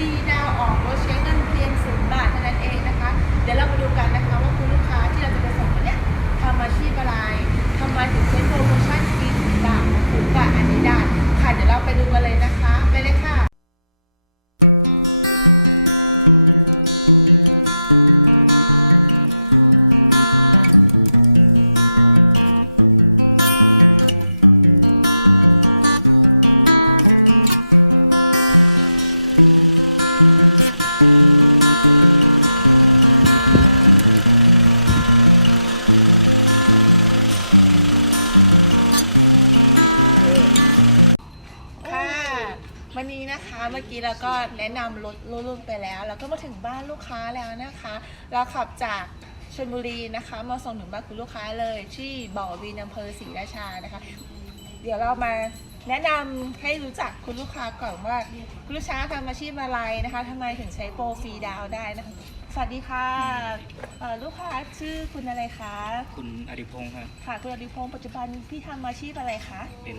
รีดาวออกรถใช้เงินเพียงศูนย์บาทเท่านั้นเองนะคะ เดี๋ยวเรามาดูกันนะคะว่าคุณลูกค้าที่เราจะไปส่งคนเนี้ยทำอาชีพอะไรทำไมถึงใช้โปรโมชั่นฟรีศูนย์บาทศูนย์บาทอันนี้ได้ค่ะเดี๋ยวเราไปดูกันเลยนะคะ นะนำรถรุ่นๆไปแล้ว แล้วก็มาถึงบ้านลูกค้าแล้วนะคะ เราขับจากชลบุรีนะคะ มาส่งถึงบ้านคุณลูกค้าเลย ที่บ่อวีนอำเภอศรีราชานะคะ เดี๋ยวเรามาแนะนำให้รู้จักคุณลูกค้าก่อนว่าคุณลูกค้าทำอาชีพอะไรนะคะทำไมถึงใช้โปรฟรีดาวน์ได้นะคะ สวัสดีค่ะเอ่อลูกค้าชื่อคุณอะไรคะคุณอดิพงศ์ครับค่ะคุณอดิพงศ์ปัจจุบันพี่ทำอาชีพอะไรคะเป็น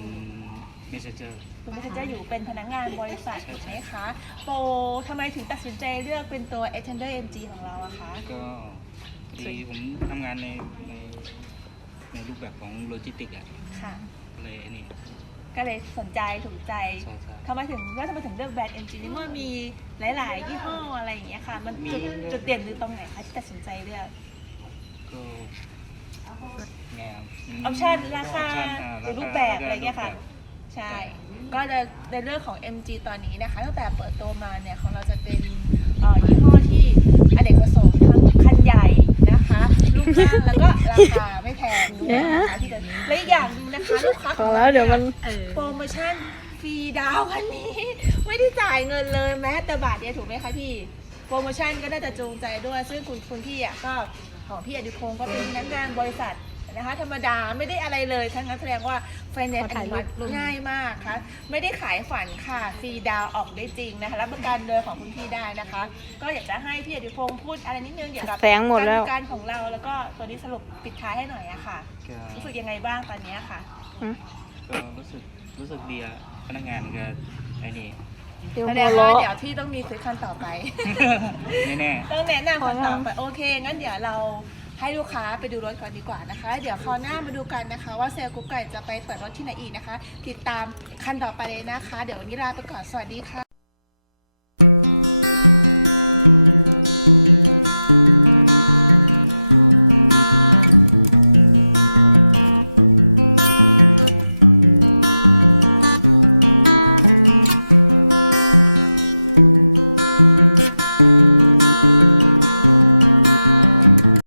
เมสเซอร์คุณไม่ใช่จะอยู่เป็นพนักงานบริษัทถูกไหมคะโปรทำไมถึงตัดสินใจเลือกเป็นตัว a t e n d e r MG ของเราอะคะก็พอดีผมทำงานในในในรูปแบบของโลจิสติกส์อะค่ะ เลยนี่ ก็เลยสนใจถูกใจใช่ใช่ทำไมถึงว่าทำไมถึงเลือกแบรนด์ MG นี่เมื่อมีหลาย ๆ ยี่ห้ออะไรอย่างเงี้ยค่ะ มันจุดมีจุดเด่นคือตรงไหนคะที่ตัดสินใจเลือกก็ไงครับออปชั่นราคาออปชั่นอ่าหรือรูปแบบอะไรเงี้ยค่ะรูปแบบ ใช่ ก็จะในเรื่องของ MG ตอนนี้นะคะ ตั้งแต่เปิดตัวมาเนี่ย ของเราจะเป็นเอ่อยี่ห้อที่อเนกประสงค์ทั้งคันใหญ่นะคะลูกจ้างแล้วก็ราคาไม่แพงด้วยนะคะที่เดินและอีกอย่างหนึงนะคะลูกค้าพอแล้วเดี๋ยวมันเออโปรโมชั่นฟรีดาวน์วันนี้ ไม่ได้จ่ายเงินเลยแม้แต่บาทเดียวถูกไหมคะพี่ โปรโมชั่นก็น่าจะจูงใจด้วย ซึ่งคุณคุณพี่อะก็ของพี่อดิพงศ์ก็เป็นพนักงานบริษัท นะคะ ธรรมดาไม่ได้อะไรเลยทั้งนั้นแสดงว่าไฟแนนซ์อขอถ่ายนุรูมัปติง่ายมากค่ะ ไม่ได้ขายฝันค่ะฟรีดาวน์ออกได้จริงนะคะรับประกันเลยของคุณพี่ได้นะคะ ก็อยากจะให้พี่อดิพงศ์พูดอะไรนิดนึงเกี่ยวกับแสงหมดแล้ว การบริการของเราแล้วก็ตัวนี้สรุปปิดท้ายให้หน่อยอะค่ะ ก็รู้สึกยังไงบ้างตอนนี้ค่ะ ก็รู้สึกรู้สึกดีอะพนักงานก็ไอ้นี่ เดี๋ยวแสหัดวงว่าเราะ เดี๋ยวที่ต้องมีคลิปขั้นต่อไป แน่ต้องแนะนำคนต่อขอไปโอเค งั้นเดี๋ยวเรา ให้ลูกค้าไปดูรถก่อนดีกว่านะคะ เดี๋ยวคราวหน้ามาดูกันนะคะ ว่าเซลล์กุ๊กไก่จะไปเปิดรถที่ไหนอีกนะคะ ติดตามคันต่อไปเลยนะคะ เดี๋ยววันนี้ลาไปก่อนสวัสดีค่ะ